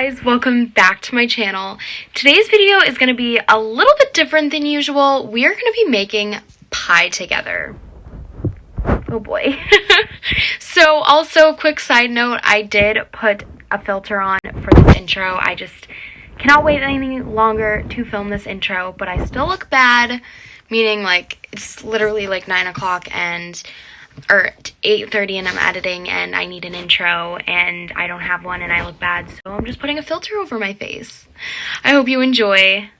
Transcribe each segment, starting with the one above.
guys, welcome back to my channel. Today's video is going to be a little bit different than usual. We are going to be making pie together. Oh boy. So also, quick side note, I did put a filter on for this intro. I just cannot wait any longer to film this intro, but I still look bad, meaning like it's literally like 9 o'clock or 8:30 and I'm editing and I need an intro and I don't have one and I look bad, so I'm just putting a filter over my face. I hope you enjoy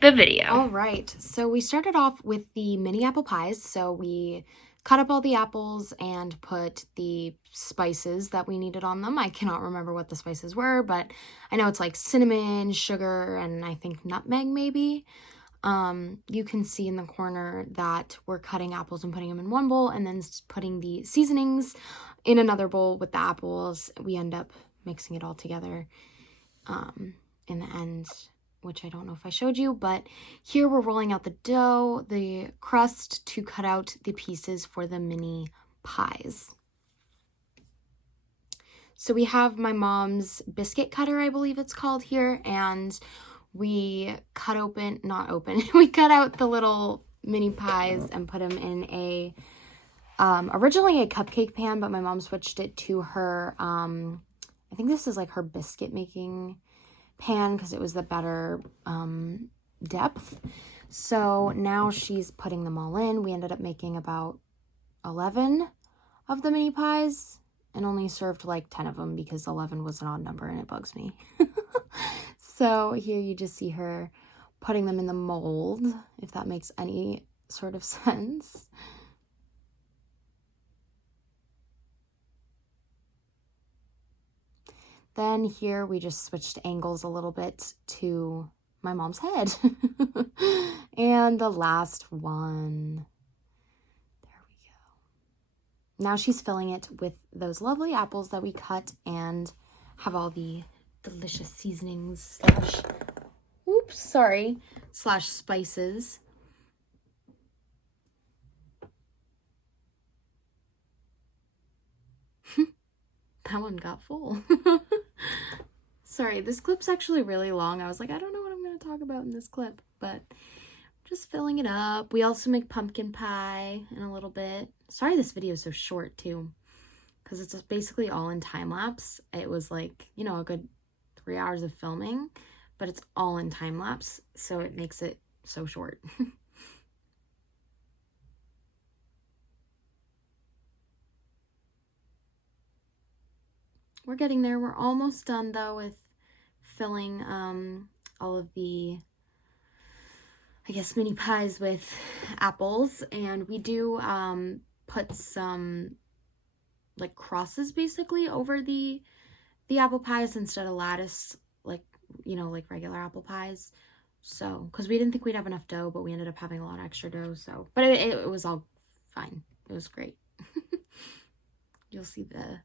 the video. All right, so we started off with the mini apple pies. So we cut up all the apples and put the spices that we needed on them. I cannot remember what the spices were, but I know it's like cinnamon, sugar, and I think nutmeg maybe. You can see in the corner that we're cutting apples and putting them in one bowl and then putting the seasonings in another bowl with the apples. We end up mixing it all together in the end, which I don't know if I showed you, but here we're rolling out the dough, the crust to cut out the pieces for the mini pies. So we have my mom's biscuit cutter, I believe it's called here, and we cut we cut out the little mini pies and put them in originally a cupcake pan, but my mom switched it to her, I think this is like her biscuit making pan because it was the better depth. So now she's putting them all in. We ended up making about 11 of the mini pies and only served like 10 of them because 11 was an odd number and it bugs me. So here you just see her putting them in the mold, if that makes any sort of sense. Then here we just switched angles a little bit to my mom's head. And the last one. There we go. Now she's filling it with those lovely apples that we cut and have all the delicious seasonings slash spices. That one got full. Sorry, this clip's actually really long. I was like, I don't know what I'm going to talk about in this clip, but just filling it up. We also make pumpkin pie in a little bit. Sorry this video is so short too, because it's basically all in time lapse. It was like, a good 3 hours of filming, but it's all in time lapse, so it makes it so short. We're getting there. We're almost done though with filling all of the, I guess, mini pies with apples, and we do put some like crosses basically over the apple pies instead of lattice, like regular apple pies. So because we didn't think we'd have enough dough, but we ended up having a lot of extra dough, so but it was all fine. It was great. You'll see the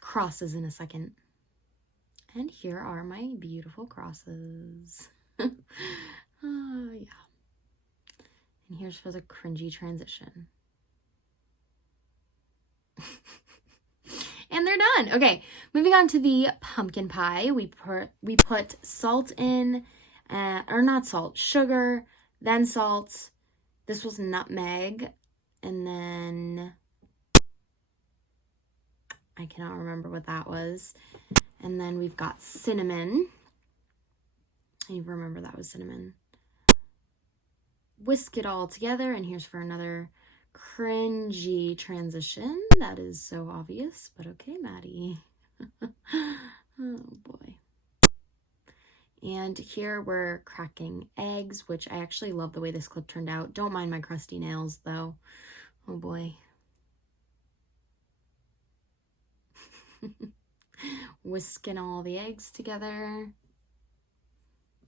crosses in a second. And here are my beautiful crosses. Yeah. And here's for the cringy transition. And they're done. Okay, moving on to the pumpkin pie. We put salt in, or not salt, sugar, then salt. This was nutmeg, and then I cannot remember what that was. And then we've got cinnamon. I remember that was cinnamon. Whisk it all together, and here's for another cringy transition. That is so obvious, but okay, Maddie. Oh boy. And here we're cracking eggs, which I actually love the way this clip turned out. Don't mind my crusty nails though. Oh boy. Whisking all the eggs together.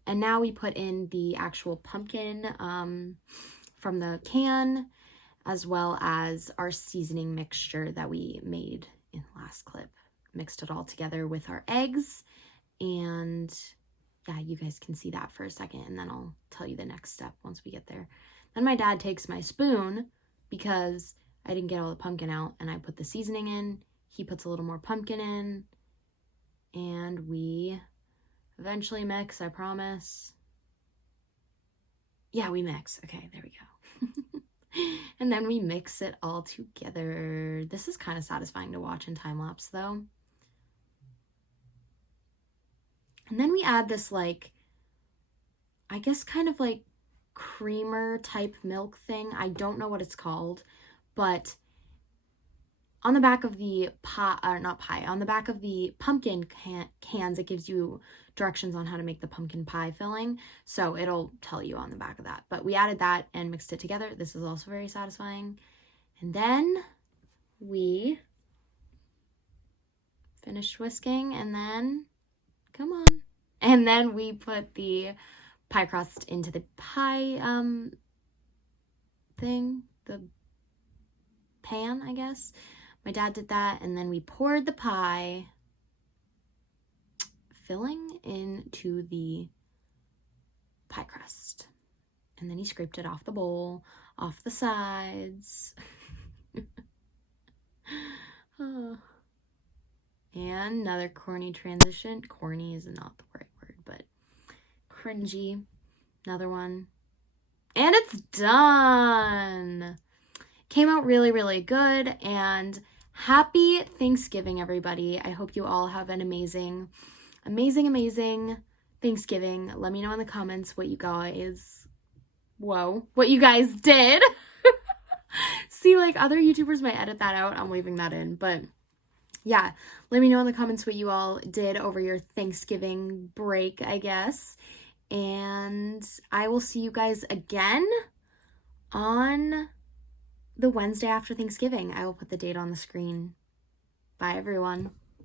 And now we put in the actual pumpkin from the can, as well as our seasoning mixture that we made in the last clip. Mixed it all together with our eggs, and yeah, you guys can see that for a second, and then I'll tell you the next step once we get there. Then my dad takes my spoon, because I didn't get all the pumpkin out, and I put the seasoning in. He puts a little more pumpkin in, and we eventually mix, I promise. Yeah, we mix. Okay, there we go. And then we mix it all together. This is kind of satisfying to watch in time lapse though. And then we add this like, I guess kind of like creamer type milk thing. I don't know what it's called, but on the back of the on the back of the pumpkin cans, it gives you directions on how to make the pumpkin pie filling. So it'll tell you on the back of that. But we added that and mixed it together. This is also very satisfying. And then we finished whisking, and then, come on. And then we put the pie crust into the pie thing, the pan, I guess. My dad did that, and then we poured the pie filling into the pie crust. And then he scraped it off the bowl, off the sides. Oh. And another corny transition. Corny is not the right word, but cringy. Another one. And it's done! Came out really, really good, and happy Thanksgiving, everybody. I hope you all have an amazing, amazing, amazing Thanksgiving. Let me know in the comments what you guys did. See, like, other YouTubers might edit that out. I'm leaving that in, but yeah, let me know in the comments what you all did over your Thanksgiving break, I guess. And I will see you guys again on the Wednesday after Thanksgiving. I will put the date on the screen. Bye, everyone.